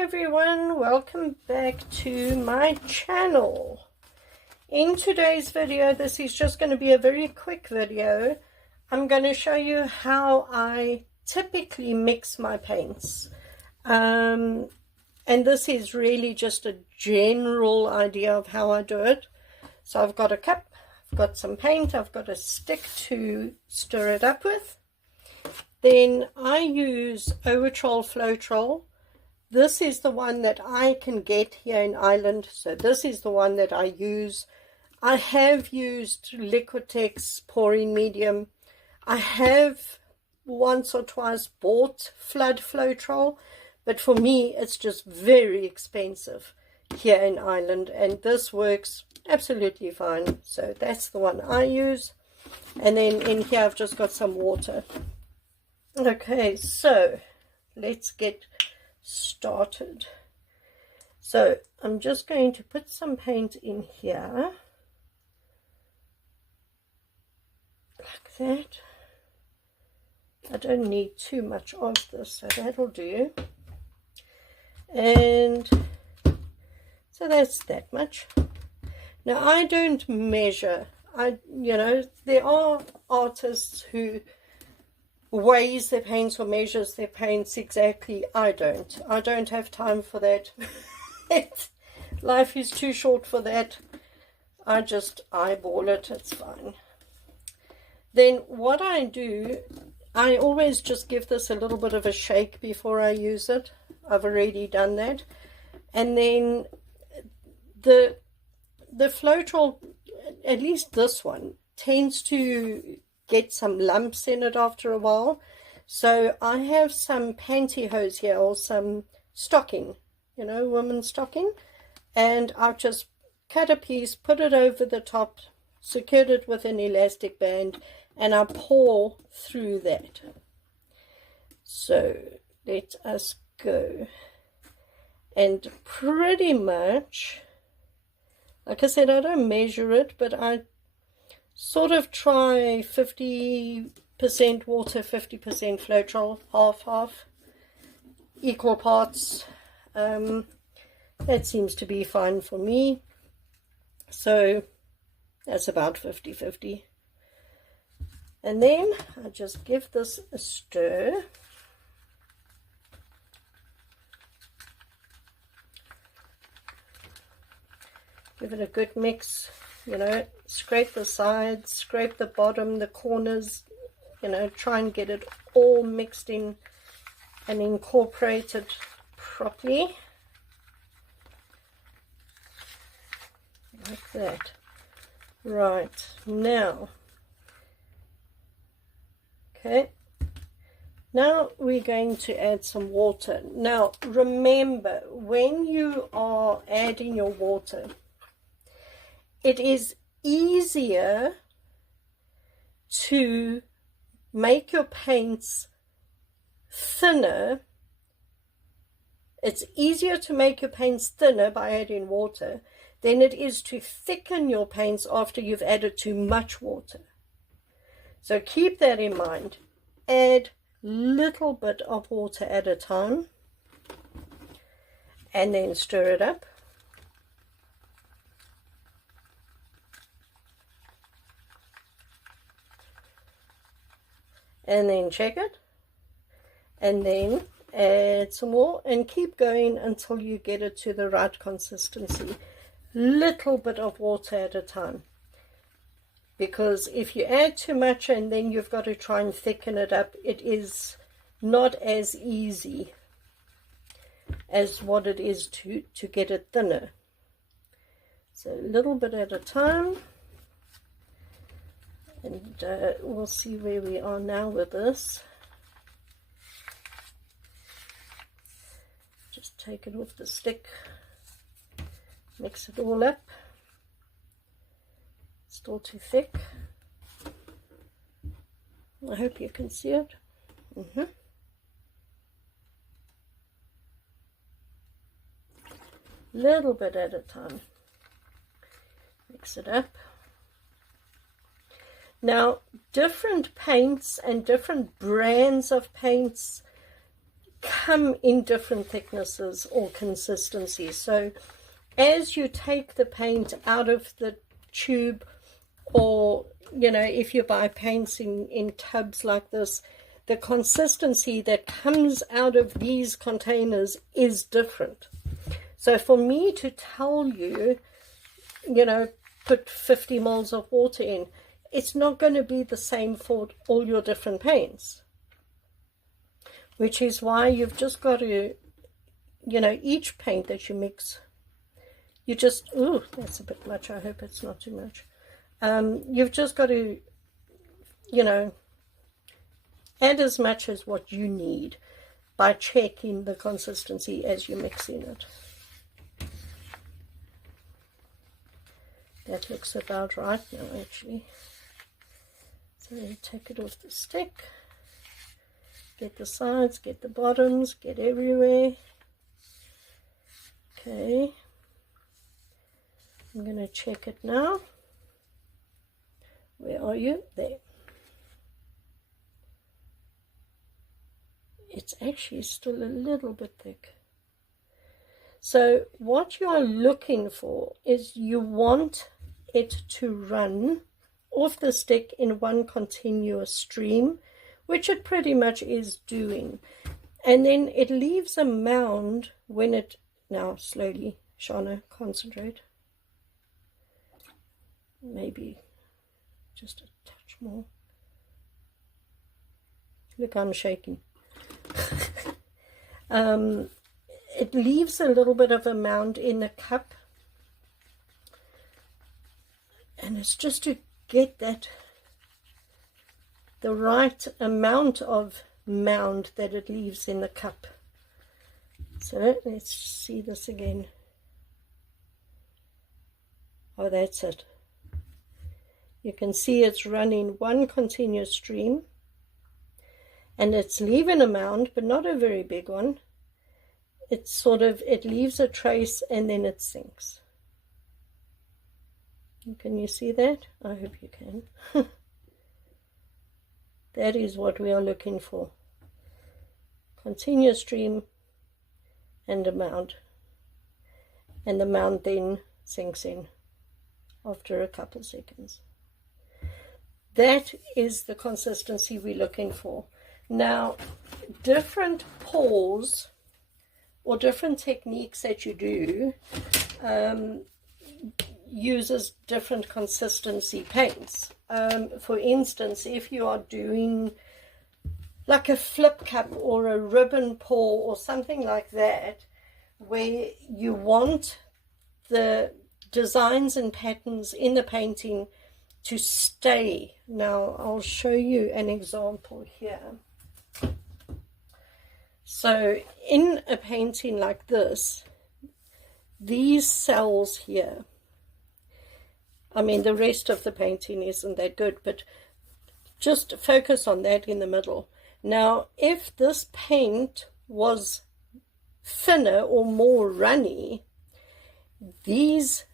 everyone, welcome back to my channel. In today's video, this is just going to be a very quick video. I'm going to show you how I typically mix my paints, and this is really just a general idea of how I do it. So I've got a cup, I've got some paint, I've got a stick to stir it up with. Then I use Acrylic Floetrol. This is the one that I can get here in Ireland, so this is the one that I use. I have used Liquitex pouring medium. I have once or twice bought Flood Floetrol, but for me it's just very expensive here in Ireland, and this works absolutely fine. So that's the one I use. And then in here I've just got some water. Okay, so let's get started. So I'm just going to put some paint in here like that. I don't need too much of this, so that'll do. And so that's that much. Now I don't measure. There are artists who weighs their paints or measures their paints exactly. I don't have time for that. Life is too short for that. I just eyeball it, it's fine. Then what I do, I always just give this a little bit of a shake before I use it. I've already done that. And then the Floetrol, at least this one, tends to get some lumps in it after a while. So I have some pantyhose here, or some stocking, women's stocking, and I've just cut a piece, put it over the top, secured it with an elastic band, and I pour through that. So let us go. And pretty much, like I said, I don't measure it, but I sort of try 50% water, 50% Floetrol, half, equal parts. That seems to be fine for me. So that's about 50-50. And then I just give this a stir. Give it a good mix. Scrape the sides, scrape the bottom, the corners, try and get it all mixed in and incorporated properly. Like that. Right, now, okay, now we're going to add some water. Now, remember, when you are adding your water, it is easier to make your paints thinner. It's easier to make your paints thinner by adding water than it is to thicken your paints after you've added too much water. So keep that in mind. Add little bit of water at a time and then stir it up. And then check it, and then add some more, and keep going until you get it to the right consistency. Little bit of water at a time, because if you add too much and then you've got to try and thicken it up, it is not as easy as what it is to get it thinner. So a little bit at a time. And we'll see where we are now with this. Just take it with the stick, mix it all up. Still too thick. I hope you can see it. Little bit at a time. Mix it up. Now, different paints and different brands of paints come in different thicknesses or consistencies. So as you take the paint out of the tube, or if you buy paints in tubs like this, the consistency that comes out of these containers is different. So for me to tell you, put 50 mils of water in, it's not going to be the same for all your different paints, which is why you've just got to, each paint that you mix, you just, ooh, that's a bit much. I hope it's not too much. You've just got to, add as much as what you need by checking the consistency as you're mixing it. That looks about right now, actually. So you take it off the stick, get the sides, get the bottoms, get everywhere. Okay, I'm going to check it now. Where are you? There. It's actually still a little bit thick. So what you are looking for is you want it to run off the stick in one continuous stream, which it pretty much is doing. And then it leaves a mound when it, now slowly, Shana, concentrate. Maybe just a touch more. Look, I'm shaking. It leaves a little bit of a mound in the cup, and it's just to get that the right amount of mound that it leaves in the cup. So let's see this again. Oh, that's it. You can see it's running one continuous stream, and it's leaving a mound, but not a very big one. It's sort of, it leaves a trace and then it sinks. Can you see that? I hope you can. That is what we are looking for. Continuous stream and a mound. And the mound then sinks in after a couple seconds. That is the consistency we're looking for. Now, different pours or different techniques that you do uses different consistency paints. For instance, if you are doing like a flip cup or a ribbon pour or something like that, where you want the designs and patterns in the painting to stay. Now I'll show you an example here. So in a painting like this, these cells here, I mean the rest of the painting isn't that good, but just focus on that in the middle. Now if this paint was thinner or more runny, these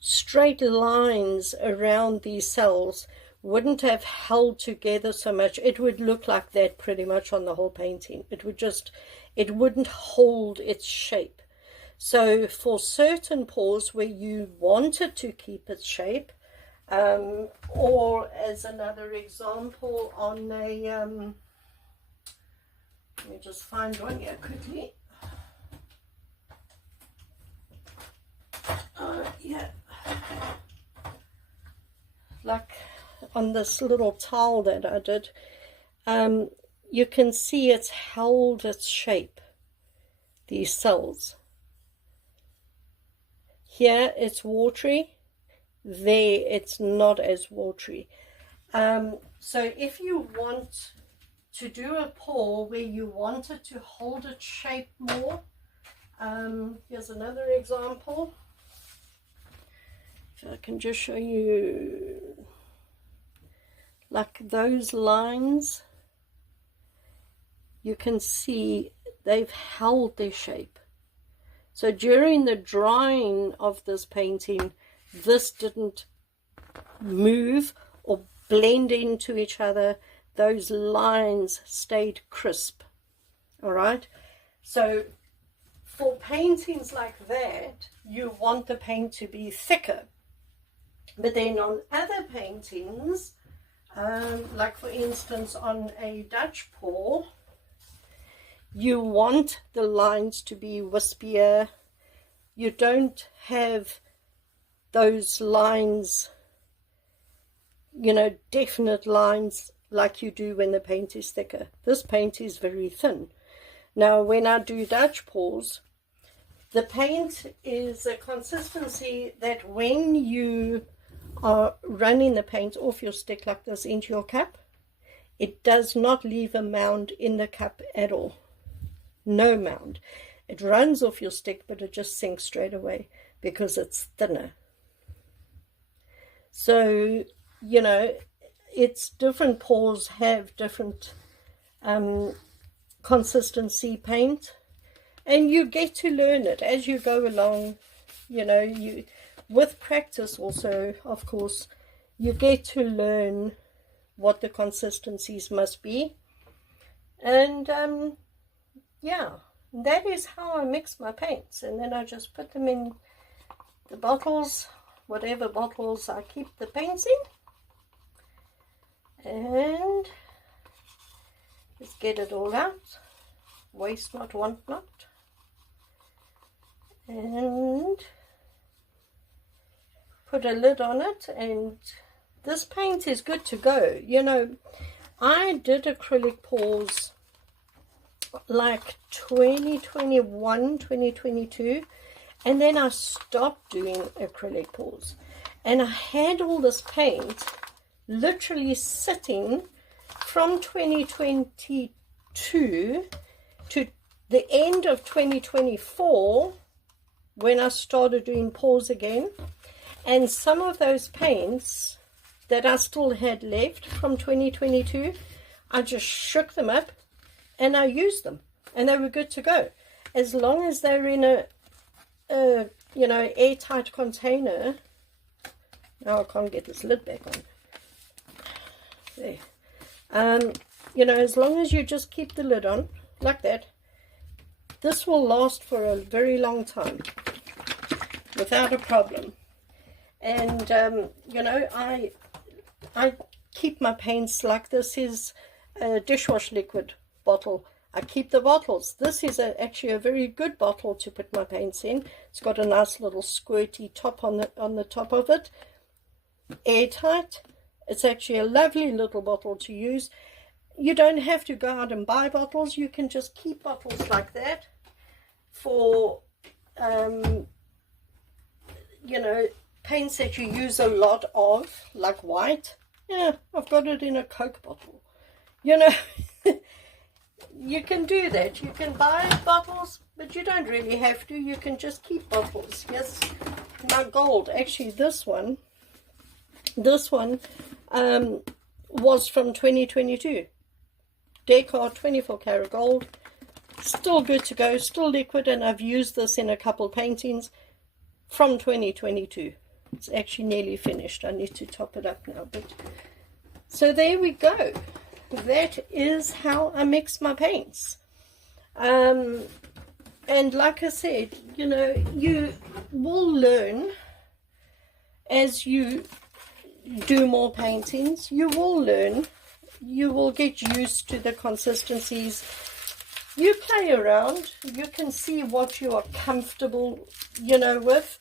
straight lines around these cells wouldn't have held together so much. It would look like that pretty much on the whole painting. It would just, it wouldn't hold its shape. So for certain pours where you wanted to keep its shape, or as another example on a, let me just find one here quickly. Yeah, like on this little towel that I did, you can see it's held its shape, these cells. Here it's watery, there it's not as watery. So if you want to do a pour where you want it to hold its shape more, here's another example. If I can just show you, like those lines, you can see they've held their shape. So during the drying of this painting, this didn't move or blend into each other. Those lines stayed crisp. all right? So for paintings like that, you want the paint to be thicker. But then on other paintings, like for instance on a Dutch pour, you want the lines to be wispier. You don't have those lines, you know, definite lines like you do when the paint is thicker. This paint is very thin. Now when I do Dutch pours, the paint is a consistency that when you are running the paint off your stick like this into your cup, it does not leave a mound in the cup at all. No mound. It runs off your stick, but it just sinks straight away because it's thinner. So, you know, it's different pours have different consistency paint, and you get to learn it as you go along. You know, you with practice also, of course, you get to learn what the consistencies must be. And yeah, that is how I mix my paints. And then I just put them in the bottles, whatever bottles I keep the paints in, and just get it all out. Waste not, want not. And put a lid on it, and this paint is good to go. You know, I did acrylic pours like 2021, 2022, and then I stopped doing acrylic pours, and I had all this paint literally sitting from 2022 to the end of 2024 when I started doing pours again. And some of those paints that I still had left from 2022, I just shook them up and I used them, and they were good to go. As long as they're in a you know, airtight container. Now I can't get this lid back on. There. You know, as long as you just keep the lid on like that, this will last for a very long time without a problem. And you know, I keep my paints like this is a dishwash liquid bottle. I keep the bottles. This is actually a very good bottle to put my paints in. It's got a nice little squirty top on the top of it, airtight. It's actually a lovely little bottle to use. You don't have to go out and buy bottles. You can just keep bottles like that for you know, paints that you use a lot of, like white. Yeah, I've got it in a Coke bottle. You know, you can do that. You can buy bottles, but you don't really have to. You can just keep bottles. Yes, my gold. Actually, this one was from 2022. Decor 24 karat gold. Still good to go, still liquid, and I've used this in a couple paintings from 2022. It's actually nearly finished. I need to top it up now. But so there we go. That is how I mix my paints. And like I said, you know, you will learn as you do more paintings. You will learn. You will get used to the consistencies. You play around. You can see what you are comfortable, you know, with.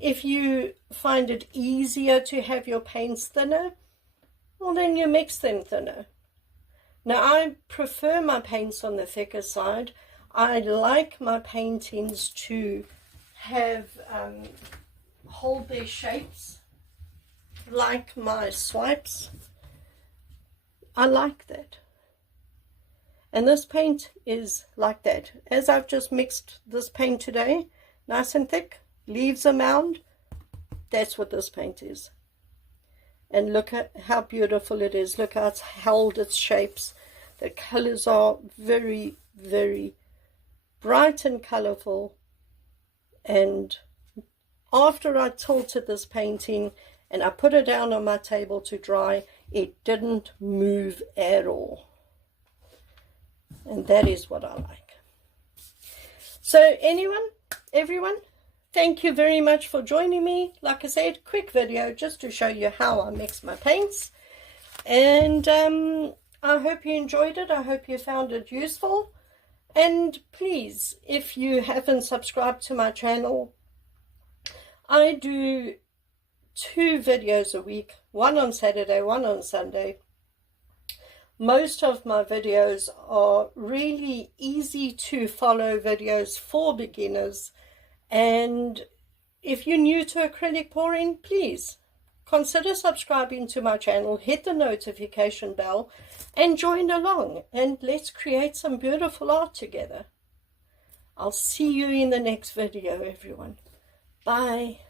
If you find it easier to have your paints thinner, well, then you mix them thinner. Now, I prefer my paints on the thicker side. I like my paintings to have hold their shapes like my swipes. I like that. And this paint is like that. As I've just mixed this paint today, nice and thick, leaves a mound, that's what this paint is. And look at how beautiful it is. Look how it's held its shapes. The colors are very, very bright and colorful. And after I tilted this painting and I put it down on my table to dry, it didn't move at all. And that is what I like. So everyone, thank you very much for joining me. Like I said, quick video just to show you how I mix my paints. And I hope you enjoyed it. I hope you found it useful. And please, if you haven't subscribed to my channel, I do 2 videos a week, one on Saturday, one on Sunday. Most of my videos are really easy to follow videos for beginners. And if you're new to acrylic pouring, please consider subscribing to my channel, hit the notification bell, and join along. And let's create some beautiful art together. I'll see you in the next video, everyone. Bye.